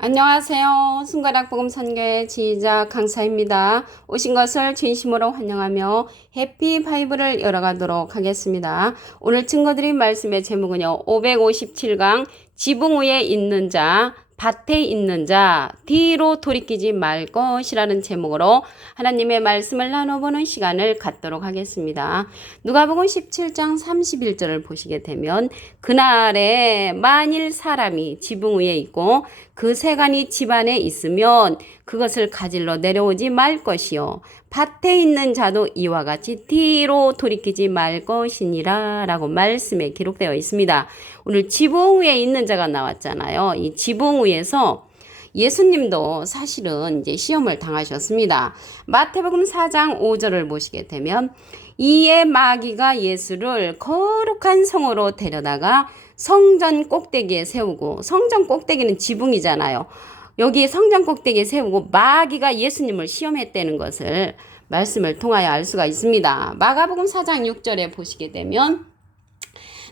안녕하세요. 손가락 복음 선교의 지휘자 강사입니다. 오신 것을 진심으로 환영하며 해피 바이블을 열어가도록 하겠습니다. 오늘 증거드린 말씀의 제목은요. 557강 지붕 위에 있는 자, 밭에 있는 자, 뒤로 돌이키지 말 것이라는 제목으로 하나님의 말씀을 나눠보는 시간을 갖도록 하겠습니다. 누가복음 17장 31절을 보시게 되면 그날에 만일 사람이 지붕 위에 있고 그 세간이 집안에 있으면 그것을 가질러 내려오지 말 것이요 밭에 있는 자도 이와 같이 뒤로 돌이키지 말 것이니라 라고 말씀에 기록되어 있습니다. 오늘 지붕 위에 있는 자가 나왔잖아요. 이 지붕 위에서 예수님도 사실은 이제 시험을 당하셨습니다. 마태복음 4장 5절을 보시게 되면 이에 마귀가 예수를 거룩한 성으로 데려다가 성전 꼭대기에 세우고, 성전 꼭대기는 지붕이잖아요. 여기 성전 꼭대기에 세우고 마귀가 예수님을 시험했다는 것을 말씀을 통하여 알 수가 있습니다. 마가복음 4장 6절에 보시게 되면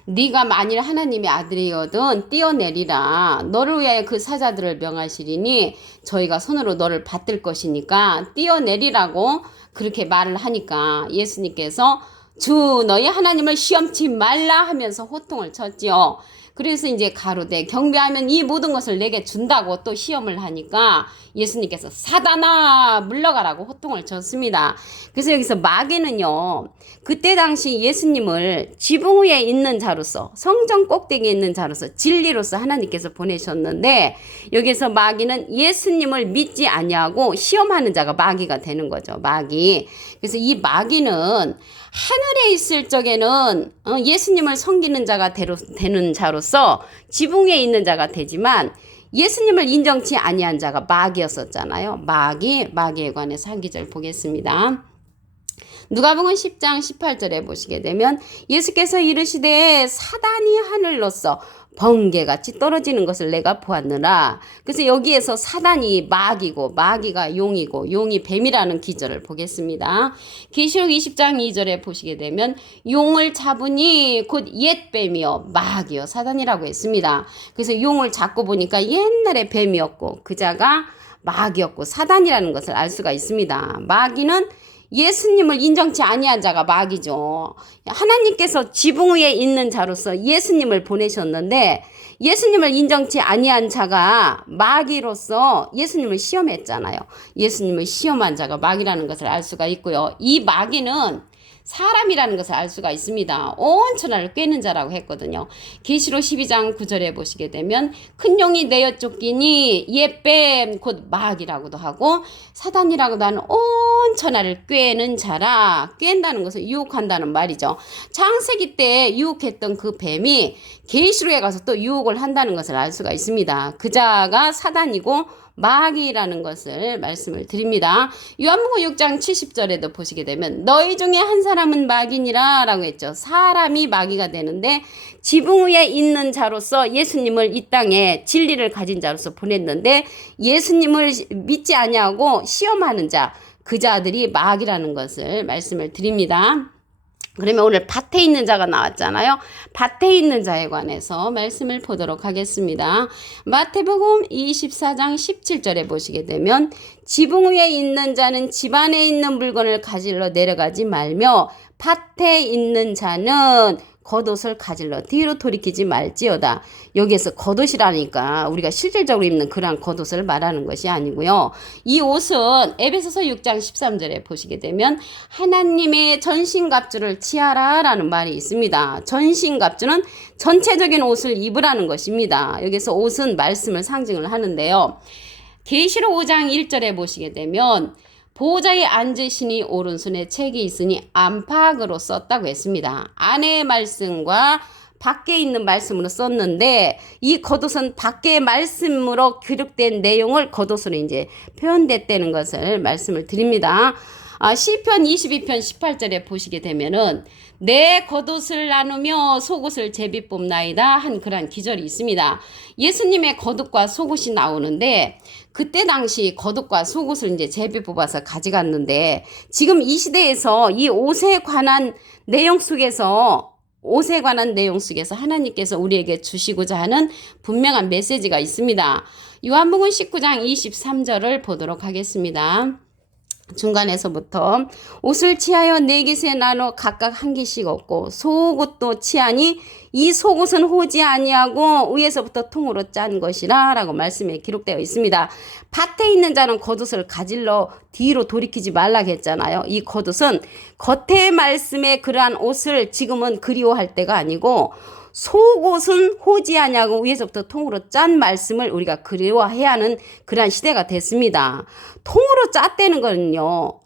네가 만일 하나님의 아들이거든 뛰어내리라. 너를 위하여 그 사자들을 명하시리니 저희가 손으로 너를 받들 것이니까 뛰어내리라고 그렇게 말을 하니까 예수님께서 주 너희 하나님을 시험치 말라 하면서 호통을 쳤지요. 그래서 이제 가로되 경배하면 이 모든 것을 내게 준다고 또 시험을 하니까 예수님께서 사단아 물러가라고 호통을 쳤습니다. 그래서 여기서 마귀는요, 그때 당시 예수님을 지붕 위에 있는 자로서, 성전 꼭대기에 있는 자로서, 진리로서 하나님께서 보내셨는데 여기서 마귀는 예수님을 믿지 아니하고 시험하는 자가 마귀가 되는 거죠. 마귀. 그래서 이 마귀는 하늘에 있을 적에는 예수님을 섬기는 자가 되는 자로서 지붕 위에 있는 자가 되지만 예수님을 인정치 아니한 자가 마귀였었잖아요. 마귀에 관해서 한 기절 보겠습니다. 누가복음 10장 18절에 보시게 되면 예수께서 이르시되 사단이 하늘로서 번개같이 떨어지는 것을 내가 보았느라. 그래서 여기에서 사단이 마귀고 마귀가 용이고 용이 뱀이라는 기절을 보겠습니다. 계시록 20장 2절에 보시게 되면 용을 잡으니 곧 옛뱀이요 마귀요 사단이라고 했습니다. 그래서 용을 잡고 보니까 옛날에 뱀이었고 그자가 마귀였고 사단이라는 것을 알 수가 있습니다. 마귀는 예수님을 인정치 아니한 자가 마귀죠. 하나님께서 지붕 위에 있는 자로서 예수님을 보내셨는데 예수님을 인정치 아니한 자가 마귀로서 예수님을 시험했잖아요. 예수님을 시험한 자가 마귀라는 것을 알 수가 있고요. 이 마귀는 사람이라는 것을 알 수가 있습니다. 온 천하를 꿰는 자라고 했거든요. 계시록 12장 9절에 보시게 되면 큰 용이 내어 쫓기니 옛뱀 곧 마귀라고도 하고 사단이라고도 하는 온 천하를 꿰는 자라. 꿰는다는 것은 유혹한다는 말이죠. 창세기 때 유혹했던 그 뱀이 계시록에 가서 또 유혹을 한다는 것을 알 수가 있습니다. 그자가 사단이고 마귀라는 것을 말씀을 드립니다. 요한복음 6장 70절에도 보시게 되면 너희 중에 한 사람은 마귀니라 라고 했죠. 사람이 마귀가 되는데 지붕 위에 있는 자로서 예수님을 이 땅에 진리를 가진 자로서 보냈는데 예수님을 믿지 아니하고 시험하는 자, 그 자들이 마귀라는 것을 말씀을 드립니다. 그러면 오늘 밭에 있는 자가 나왔잖아요. 밭에 있는 자에 관해서 말씀을 보도록 하겠습니다. 마태복음 24장 17절에 보시게 되면 지붕 위에 있는 자는 집 안에 있는 물건을 가질러 내려가지 말며 밭에 있는 자는 겉옷을 가질러 뒤로 돌이키지 말지어다. 여기에서 겉옷이라니까 우리가 실질적으로 입는 그러한 겉옷을 말하는 것이 아니고요. 이 옷은 에베소서 6장 13절에 보시게 되면 하나님의 전신갑주를 취하라 라는 말이 있습니다. 전신갑주는 전체적인 옷을 입으라는 것입니다. 여기서 옷은 말씀을 상징을 하는데요. 계시록 5장 1절에 보시게 되면 보호자에 앉으시니 오른손에 책이 있으니 안팎으로 썼다고 했습니다. 안의 말씀과 밖에 있는 말씀으로 썼는데 이 겉옷은 밖의 말씀으로 기록된 내용을 겉옷으로 이제 표현됐다는 것을 말씀을 드립니다. 시편 22편 18절에 보시게 되면은 내 겉옷을 나누며 속옷을 제비 뽑나이다 한 그런 기절이 있습니다. 예수님의 겉옷과 속옷이 나오는데 그때 당시 겉옷과 속옷을 이제 제비 뽑아서 가져갔는데 지금 이 시대에서 이 옷에 관한 내용 속에서 하나님께서 우리에게 주시고자 하는 분명한 메시지가 있습니다. 요한복음 19장 23절을 보도록 하겠습니다. 중간에서부터 옷을 취하여 네 깃에 나눠 각각 한 깃씩 얻고 속옷도 취하니 이 속옷은 호지 아니하고 위에서부터 통으로 짠 것이라 라고 말씀에 기록되어 있습니다. 밭에 있는 자는 겉옷을 가질러 뒤로 돌이키지 말라고 했잖아요. 이 겉옷은 겉의 말씀에 그러한 옷을 지금은 그리워할 때가 아니고 속옷은 호지 아니하고 위에서부터 통으로 짠 말씀을 우리가 그리워해야 하는 그러한 시대가 됐습니다. 통으로 짰다는 거는요,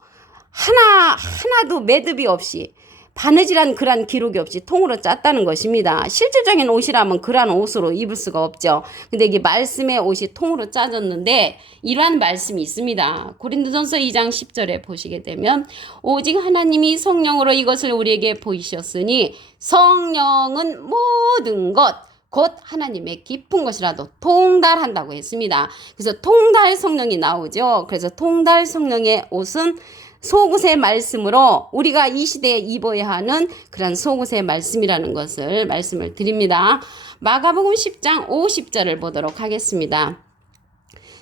하나도 매듭이 없이 바느질한 그러한 기록이 없이 통으로 짰다는 것입니다. 실질적인 옷이라면 그러한 옷으로 입을 수가 없죠. 근데 이게 말씀의 옷이 통으로 짜졌는데 이러한 말씀이 있습니다. 고린도전서 2장 10절에 보시게 되면 오직 하나님이 성령으로 이것을 우리에게 보이셨으니 성령은 모든 것 곧 하나님의 깊은 것이라도 통달한다고 했습니다. 그래서 통달 성령이 나오죠. 그래서 통달 성령의 옷은 속옷의 말씀으로 우리가 이 시대에 입어야 하는 그런 속옷의 말씀이라는 것을 말씀을 드립니다. 마가복음 10장 50절을 보도록 하겠습니다.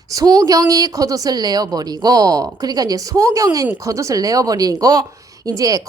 소경이 겉옷을 내어버리고, 그러니까 이제 소경은 겉옷을 내어버리고 이제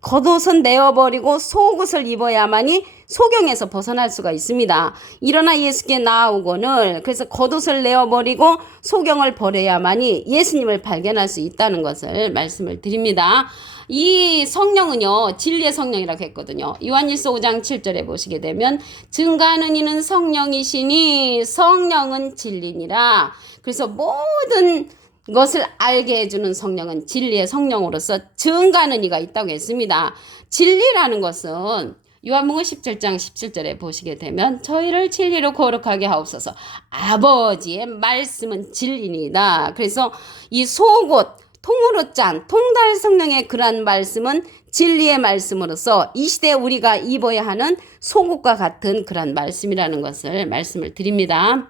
겉옷은 내어버리고 속옷을 입어야만이 소경에서 벗어날 수가 있습니다. 일어나 예수께 나아오거늘, 그래서 겉옷을 내어버리고 소경을 버려야만이 예수님을 발견할 수 있다는 것을 말씀을 드립니다. 이 성령은요, 진리의 성령이라고 했거든요. 요한일서 5장 7절에 보시게 되면 증거하는 이는 성령이시니 성령은 진리니라. 그래서 모든 것을 알게 해주는 성령은 진리의 성령으로서 증거하는 이가 있다고 했습니다. 진리라는 것은 요한복음 17장 17절에 보시게 되면 저희를 진리로 거룩하게 하옵소서. 아버지의 말씀은 진리니다. 그래서 이 속옷 통으로 짠 통달 성령의 그러한 말씀은 진리의 말씀으로서 이 시대에 우리가 입어야 하는 속옷과 같은 그러한 말씀이라는 것을 말씀을 드립니다.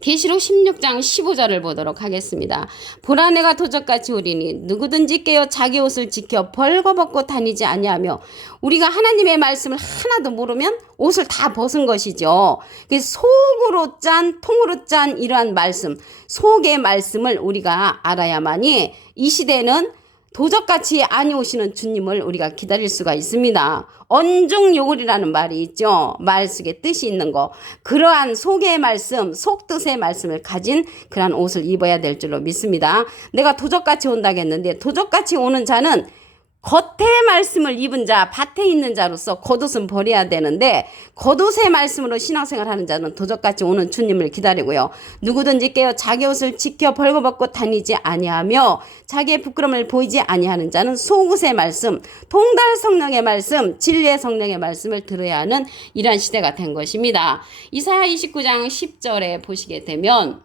계시록 16장 15절을 보도록 하겠습니다. 보라 내가 도적같이 오리니 누구든지 깨어 자기 옷을 지켜 벌거벗고 다니지 아니하며, 우리가 하나님의 말씀을 하나도 모르면 옷을 다 벗은 것이죠. 속으로 짠 통으로 짠 이러한 말씀, 속의 말씀을 우리가 알아야만이 이 시대는 도적같이 아니오시는 주님을 우리가 기다릴 수가 있습니다. 언중요구리라는 말이 있죠. 말 속에 뜻이 있는 거. 그러한 속의 말씀, 속뜻의 말씀을 가진 그러한 옷을 입어야 될 줄로 믿습니다. 내가 도적같이 온다겠는데 도적같이 오는 자는 겉의 말씀을 입은 자, 밭에 있는 자로서 겉옷은 버려야 되는데 겉옷의 말씀으로 신앙생활하는 자는 도적같이 오는 주님을 기다리고요. 누구든지 깨어 자기 옷을 지켜 벌거벗고 다니지 아니하며 자기의 부끄러움을 보이지 아니하는 자는 속옷의 말씀, 통달 성령의 말씀, 진리의 성령의 말씀을 들어야 하는 이러한 시대가 된 것입니다. 이사야 29장 10절에 보시게 되면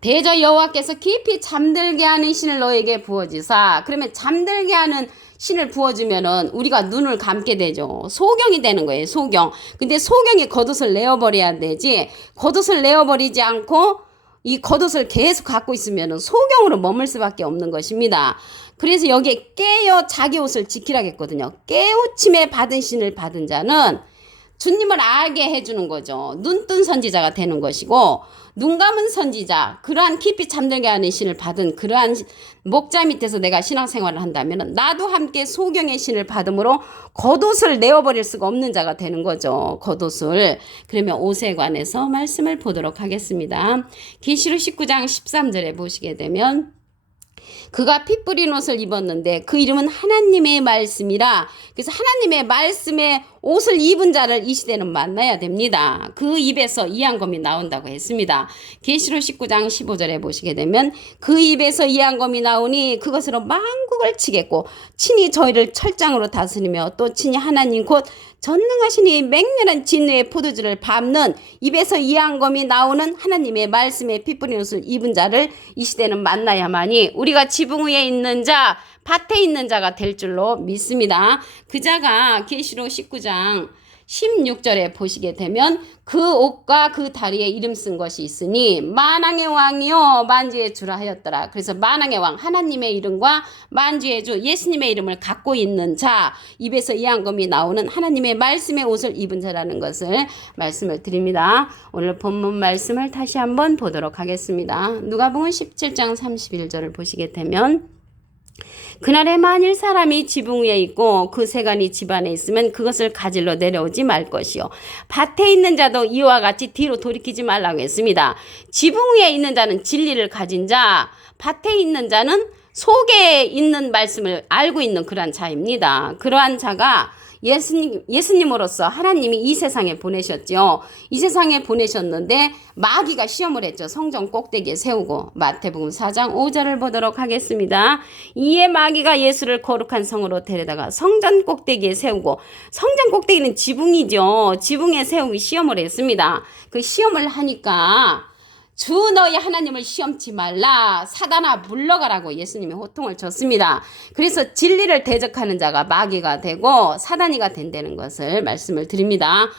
대저 여호와께서 깊이 잠들게 하는 신을 너에게 부어주사, 그러면 잠들게 하는 신을 부어주면은 우리가 눈을 감게 되죠. 소경이 되는 거예요. 소경. 근데 소경이 겉옷을 내어버려야 되지, 겉옷을 내어버리지 않고 이 겉옷을 계속 갖고 있으면은 소경으로 머물 수밖에 없는 것입니다. 그래서 여기에 깨어 자기 옷을 지키라고 했거든요. 깨우침에 받은 신을 받은 자는 주님을 알게 해주는 거죠. 눈뜬 선지자가 되는 것이고, 눈 감은 선지자, 그러한 깊이 잠들게 하는 신을 받은 그러한 목자 밑에서 내가 신앙생활을 한다면 나도 함께 소경의 신을 받음으로 겉옷을 내어버릴 수가 없는 자가 되는 거죠. 겉옷을. 그러면 옷에 관해서 말씀을 보도록 하겠습니다. 계시록 19장 13절에 보시게 되면 그가 피 뿌린 옷을 입었는데 그 이름은 하나님의 말씀이라. 그래서 하나님의 말씀에 옷을 입은 자를 이 시대는 만나야 됩니다. 그 입에서 이한검이 나온다고 했습니다. 계시록 19장 15절에 보시게 되면 그 입에서 이한검이 나오니 그것으로 만국을 치겠고 친히 저희를 철장으로 다스리며 또 친히 하나님 곧 전능하시니 맹렬한 진노의 포도주를 밟는 입에서 이한검이 나오는 하나님의 말씀에 피 뿌린 옷을 입은 자를 이 시대는 만나야만이 우리가 지붕 위에 있는 자, 밭에 있는 자가 될 줄로 믿습니다. 그 자가 계시록 19장 16절에 보시게 되면 그 옷과 그 다리에 이름 쓴 것이 있으니 만왕의 왕이요 만주의 주라 하였더라. 그래서 만왕의 왕 하나님의 이름과 만주의 주 예수님의 이름을 갖고 있는 자, 입에서 이한검이 나오는 하나님의 말씀의 옷을 입은 자라는 것을 말씀을 드립니다. 오늘 본문 말씀을 다시 한번 보도록 하겠습니다. 누가복음 17장 31절을 보시게 되면 그날에 만일 사람이 지붕 위에 있고 그 세간이 집 안에 있으면 그것을 가지러 내려오지 말 것이요. 밭에 있는 자도 이와 같이 뒤로 돌이키지 말라고 했습니다. 지붕 위에 있는 자는 진리를 가진 자, 밭에 있는 자는 속에 있는 말씀을 알고 있는 그러한 자입니다. 그러한 자가 예수님으로서 하나님이 이 세상에 보내셨죠. 이 세상에 보내셨는데 마귀가 시험을 했죠. 성전 꼭대기에 세우고 마태복음 4장 5절을 보도록 하겠습니다. 이에 마귀가 예수를 거룩한 성으로 데려다가 성전 꼭대기에 세우고 성전 꼭대기는 지붕이죠. 지붕에 세우기 시험을 했습니다. 그 시험을 하니까 주 너희 하나님을 시험치 말라 사단아 물러가라고 예수님이 호통을 줬습니다. 그래서 진리를 대적하는 자가 마귀가 되고 사단이가 된다는 것을 말씀을 드립니다.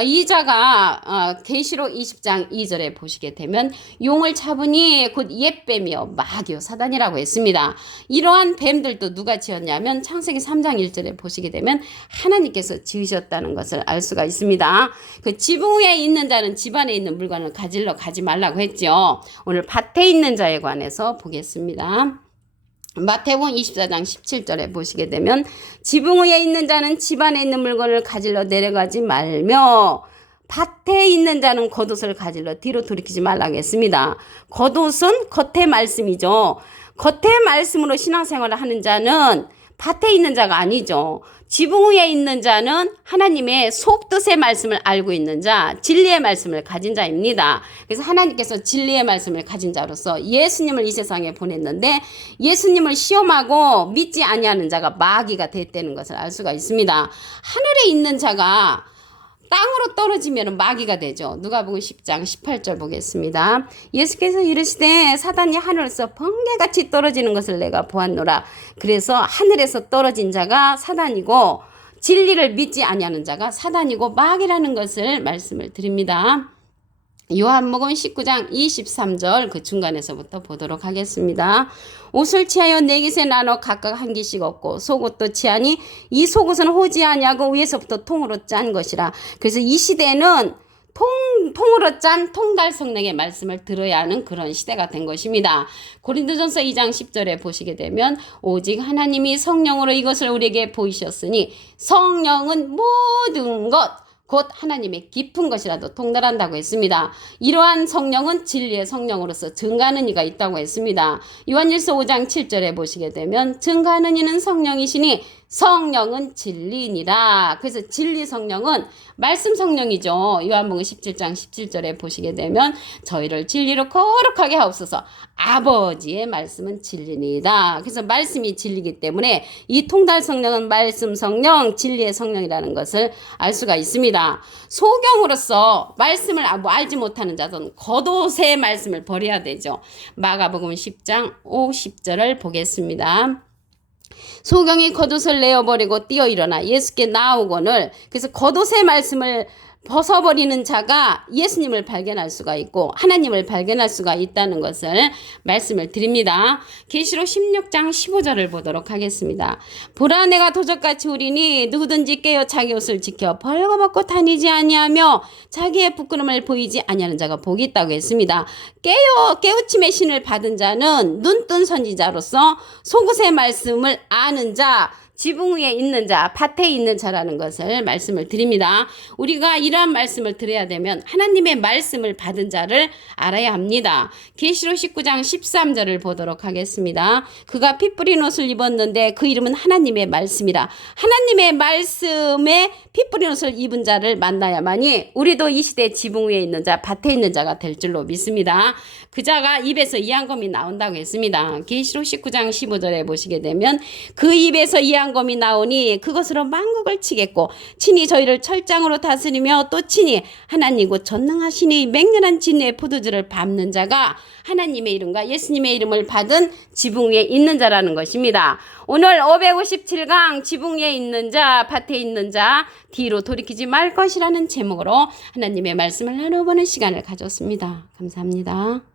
이 자가 계시록 20장 2절에 보시게 되면 용을 잡으니 곧 옛뱀이요 마귀요 사단이라고 했습니다. 이러한 뱀들도 누가 지었냐면 창세기 3장 1절에 보시게 되면 하나님께서 지으셨다는 것을 알 수가 있습니다. 그 지붕 위에 있는 자는 집안에 있는 물건을 가지러 가지 말라고 했죠. 오늘 밭에 있는 자에 관해서 보겠습니다. 마태복음 24장 17절에 보시게 되면 지붕 위에 있는 자는 집안에 있는 물건을 가지러 내려가지 말며 밭에 있는 자는 겉옷을 가지러 뒤로 돌이키지 말라고 했습니다. 겉옷은 겉의 말씀이죠. 겉의 말씀으로 신앙생활을 하는 자는 밭에 있는 자가 아니죠. 지붕 위에 있는 자는 하나님의 속뜻의 말씀을 알고 있는 자, 진리의 말씀을 가진 자입니다. 그래서 하나님께서 진리의 말씀을 가진 자로서 예수님을 이 세상에 보냈는데 예수님을 시험하고 믿지 아니하는 자가 마귀가 됐다는 것을 알 수가 있습니다. 하늘에 있는 자가 땅으로 떨어지면 마귀가 되죠. 누가복음 10장 18절 보겠습니다. 예수께서 이르시되 사단이 하늘에서 번개같이 떨어지는 것을 내가 보았노라. 그래서 하늘에서 떨어진 자가 사단이고 진리를 믿지 아니하는 자가 사단이고 마귀라는 것을 말씀을 드립니다. 요한복음 19장 23절 그 중간에서부터 보도록 하겠습니다. 옷을 취하여 네 깃에 나눠 각각 한 깃씩 얻고 속옷도 취하니 이 속옷은 호지 아니하고 위에서부터 통으로 짠 것이라. 그래서 이 시대는 통으로 짠 통달 성령의 말씀을 들어야 하는 그런 시대가 된 것입니다. 고린도전서 2장 10절에 보시게 되면 오직 하나님이 성령으로 이것을 우리에게 보이셨으니 성령은 모든 것 곧 하나님의 깊은 것이라도 통달한다고 했습니다. 이러한 성령은 진리의 성령으로서 증가하는 이가 있다고 했습니다. 요한일서 5장 7절에 보시게 되면 증가하는 이는 성령이시니 성령은 진리니라. 그래서 진리 성령은 말씀 성령이죠. 요한복음 17장 17절에 보시게 되면 저희를 진리로 거룩하게 하옵소서. 아버지의 말씀은 진리니다. 그래서 말씀이 진리이기 때문에 이 통달 성령은 말씀 성령, 진리의 성령이라는 것을 알 수가 있습니다. 소경으로서 말씀을 알지 못하는 자들은 겉옷의 말씀을 버려야 되죠. 마가복음 10장 50절을 보겠습니다. 소경이 겉옷을 내어버리고 뛰어 일어나 예수께 나아오거늘. 그래서 겉옷의 말씀을 벗어버리는 자가 예수님을 발견할 수가 있고 하나님을 발견할 수가 있다는 것을 말씀을 드립니다. 계시록 16장 15절을 보도록 하겠습니다. 보라 내가 도적같이 우리니 누구든지 깨어 자기 옷을 지켜 벌거벗고 다니지 아니하며 자기의 부끄러움을 보이지 아니하는 자가 복이 있다고 했습니다. 깨우침의 신을 받은 자는 눈뜬 선지자로서 속옷의 말씀을 아는 자, 지붕 위에 있는 자, 밭에 있는 자라는 것을 말씀을 드립니다. 우리가 이러한 말씀을 들어야 되면 하나님의 말씀을 받은 자를 알아야 합니다. 계시록 19장 13절을 보도록 하겠습니다. 그가 피 뿌린 옷을 입었는데 그 이름은 하나님의 말씀이라. 하나님의 말씀에 피 뿌린 옷을 입은 자를 만나야만이 우리도 이 시대 지붕 위에 있는 자, 밭에 있는 자가 될 줄로 믿습니다. 그 자가 입에서 이한검이 나온다고 했습니다. 계시록 19장 15절에 보시게 되면 그 입에서 이한검이 강한 검이 나오니 그것으로 만국을 치겠고 친히 저희를 철장으로 다스리며 또 친히 하나님 곧 전능하시니 맹렬한 진리의 포도주를 밟는 자가 하나님의 이름과 예수님의 이름을 받은 지붕 위에 있는 자라는 것입니다. 오늘 557강 지붕 위에 있는 자, 밭에 있는 자, 뒤로 돌이키지 말 것이라는 제목으로 하나님의 말씀을 나눠보는 시간을 가졌습니다. 감사합니다.